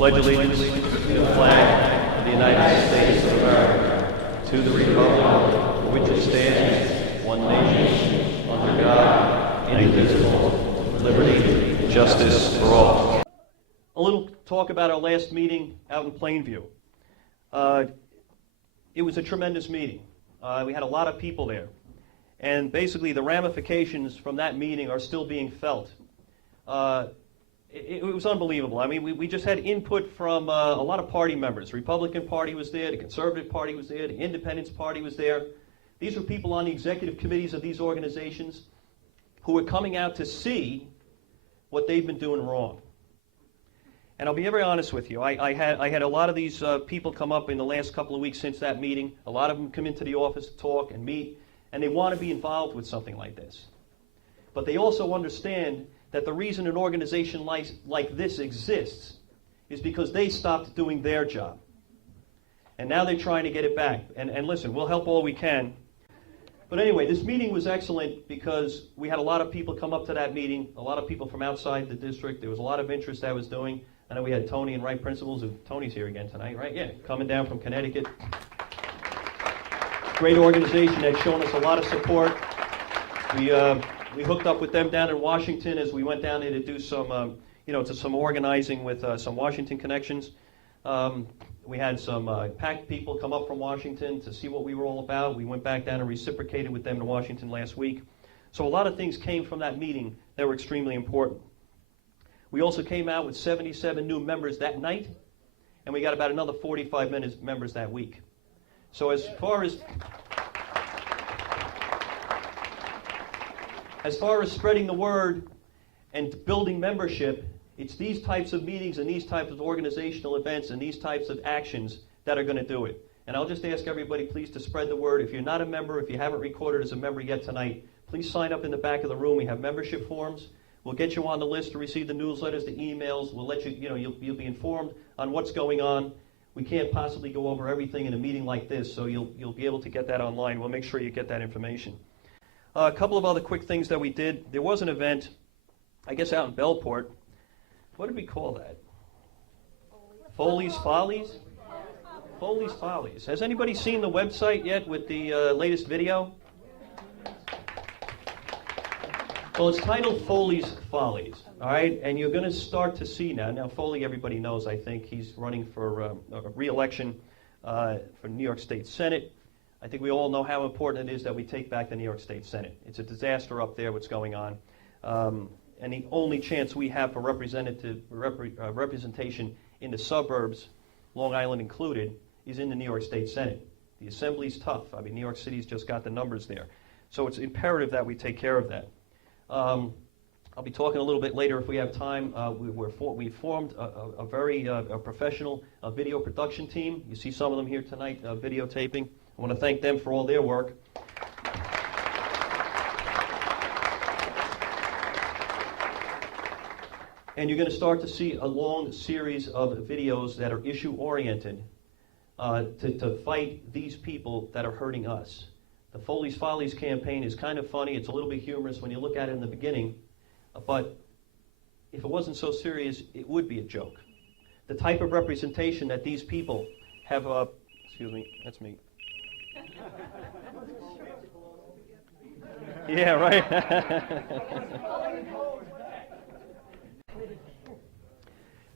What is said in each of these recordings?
pledge allegiance to the flag of the United States of America, to the republic for which it stands, one nation, under God, indivisible, with liberty and justice for all. A little talk about our last meeting out in Plainview. It was a tremendous meeting. We had a lot of people there. And basically the ramifications from that meeting are still being felt. It was unbelievable. I mean, we just had input from a lot of party members. The Republican Party was there, the Conservative Party was there, the Independence Party was there. These were people on the executive committees of these organizations who were coming out to see what they've been doing wrong. And I'll be very honest with you. I had a lot of these people come up in the last couple of weeks since that meeting. A lot of them come into the office to talk and meet, and they want to be involved with something like this. But they also understand that the reason an organization like this exists is because they stopped doing their job. And now they're trying to get it back. And listen, we'll help all we can. But anyway, this meeting was excellent because we had a lot of people come up to that meeting, a lot of people from outside the district. There was a lot of interest I was doing. I know we had Tony and Wright principals. Tony's here again tonight, right? Yeah, coming down from Connecticut. Great organization that's shown us a lot of support. We hooked up with them down in Washington as we went down there to do some, some organizing with some Washington connections. We had some PAC people come up from Washington to see what we were all about. We went back down and reciprocated with them in Washington last week. So a lot of things came from that meeting that were extremely important. We also came out with 77 new members that night, and we got about another 45 members that week. So as far as spreading the word and building membership, it's these types of meetings and these types of organizational events and these types of actions that are going to do it. And I'll just ask everybody, please, to spread the word. If you're not a member, if you haven't recorded as a member yet tonight, please sign up in the back of the room. We have membership forms. We'll get you on the list to receive the newsletters, the emails. We'll let you, you'll be informed on what's going on. We can't possibly go over everything in a meeting like this, so you'll be able to get that online. We'll make sure you get that information. A couple of other quick things that we did. There was an event, I guess out in Bellport. What did we call that? Follies? Follies, Follies. Has anybody seen the website yet with the latest video? Well, it's titled Foley's Follies, all right? And you're going to start to see now. Now, Foley, everybody knows, I think. He's running for a re-election for New York State Senate. I think we all know how important it is that we take back the New York State Senate. It's a disaster up there, what's going on. And the only chance we have for representation in the suburbs, Long Island included, is in the New York State Senate. The assembly's tough. I mean, New York City's just got the numbers there. So it's imperative that we take care of that. I'll be talking a little bit later if we have time. We formed a very professional video production team. You see some of them here tonight videotaping. I want to thank them for all their work. And you're going to start to see a long series of videos that are issue-oriented to fight these people that are hurting us. The Foley's Follies campaign is kind of funny. It's a little bit humorous when you look at it in the beginning. But if it wasn't so serious, it would be a joke. The type of representation that these people have, excuse me, that's me. Yeah, right.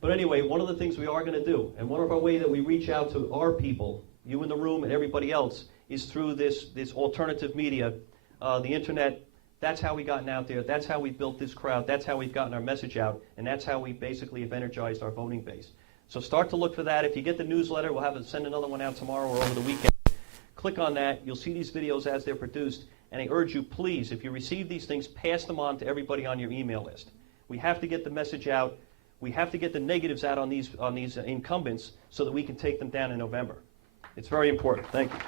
But anyway, one of the things we are going to do, and one of our ways that we reach out to our people, you in the room and everybody else, is through this alternative media, the internet. That's how we've gotten out there. That's how we built this crowd. That's how we've gotten our message out. And that's how we basically have energized our voting base. So start to look for that. If you get the newsletter, we'll send another one out tomorrow or over the weekend. Click on that. You'll see these videos as they're produced. And I urge you, please, if you receive these things, pass them on to everybody on your email list. We have to get the message out. We have to get the negatives out on these incumbents so that we can take them down in November. It's very important. Thank you.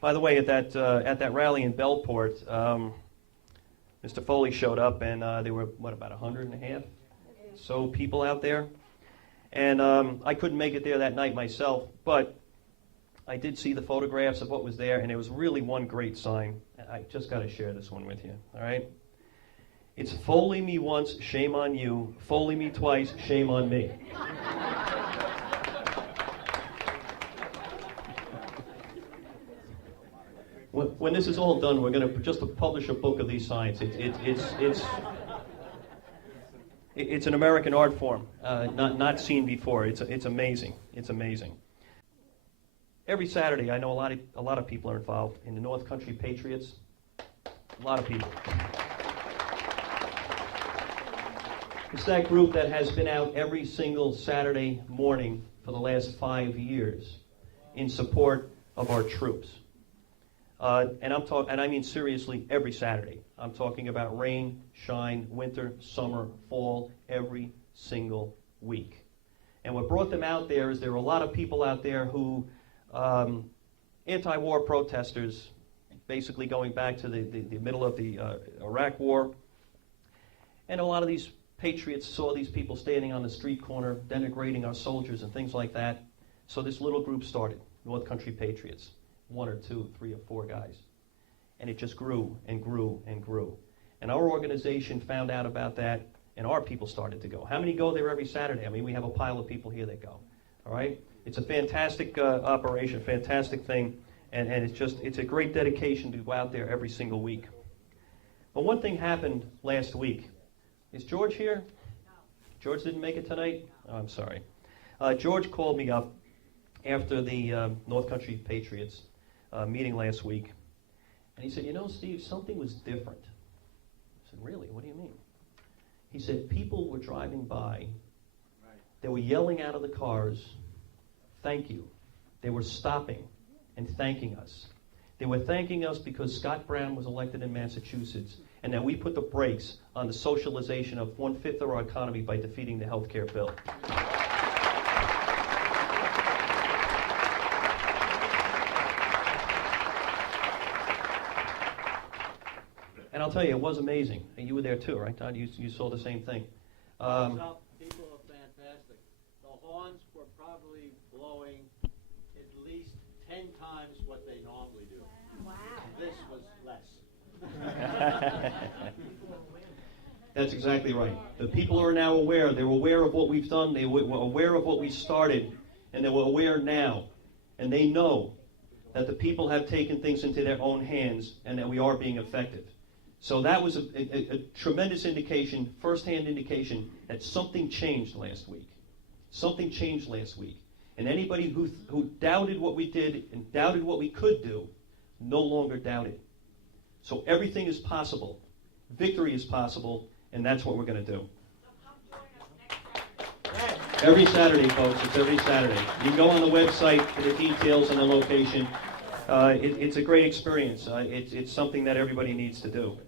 By the way, at that rally in Bellport, Mr. Foley showed up, and there were, about 150 so people out there. And I couldn't make it there that night myself, but I did see the photographs of what was there, and it was really one great sign. I just got to share this one with you, all right? It's Foley me once, shame on you. Foley me twice, shame on me. When this is all done, we're going to just publish a book of these signs. It's an American art form, not seen before. It's amazing. It's amazing. Every Saturday, I know a lot of people are involved in the North Country Patriots. A lot of people. It's that group that has been out every single Saturday morning for the last 5 years in support of our troops. And I mean seriously, every Saturday. I'm talking about rain, shine, winter, summer, fall, every single week. And what brought them out there is there were a lot of people out there who, anti-war protesters, basically going back to the middle of the Iraq War. And a lot of these patriots saw these people standing on the street corner denigrating our soldiers and things like that. So this little group started, North Country Patriots. 1 or 2, 3 or 4 guys. And it just grew and grew and grew. And our organization found out about that, and our people started to go. How many go there every Saturday? I mean, we have a pile of people here that go. All right? It's a fantastic operation, fantastic thing, and it's a great dedication to go out there every single week. But one thing happened last week. Is George here? No. George didn't make it tonight? Oh, I'm sorry. George called me up after the North Country Patriots meeting last week, and he said, "You know, Steve, something was different." I said, "Really? What do you mean?" He said, "People were driving by. They were yelling out of the cars, 'Thank you.' They were stopping and thanking us. They were thanking us because Scott Brown was elected in Massachusetts, and that we put the brakes on the socialization of 1/5 of our economy by defeating the health care bill." And I'll tell you, it was amazing. And you were there too, right, Todd? You saw the same thing. People are fantastic. The horns were probably blowing at least 10 times what they normally do. Wow. This was less. That's exactly right. The people are now aware. They're aware of what we've done. They were aware of what we started, and they were aware now. And they know that the people have taken things into their own hands and that we are being effective. So that was a tremendous indication, first-hand indication, that something changed last week. Something changed last week. And anybody who doubted what we did and doubted what we could do, no longer doubted. So everything is possible. Victory is possible, and that's what we're going to do. Every Saturday, folks. It's every Saturday. You can go on the website for the details and the location. It's a great experience. It's something that everybody needs to do.